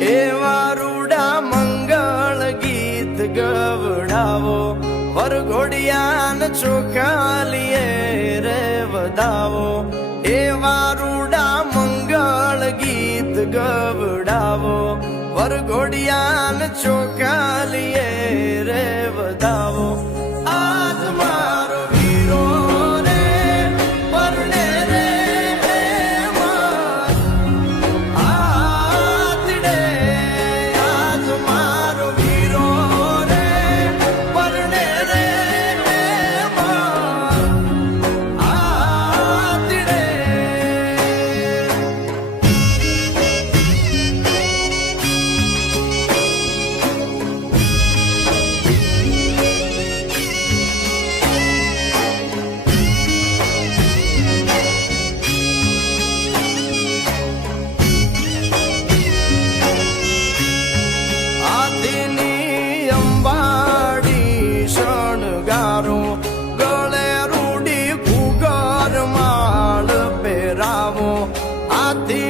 એવા રૂડા મંગળ ગીત ગવડાવો વરઘોડિયાન ચોખાલીએ રે વધાવો એવા રૂડા મંગળ ગીત ગવડાવો વરઘોડિયાન ચોખાલીએ રે વધાવો આજ મારો વીરો રે પરણે રે આતડે આજ મારો વીરો રે પરણે રે આતડે આદિની અંબાડી શણગારો ગળે રૂડી ભૂગર માળ પહેરાવો આથી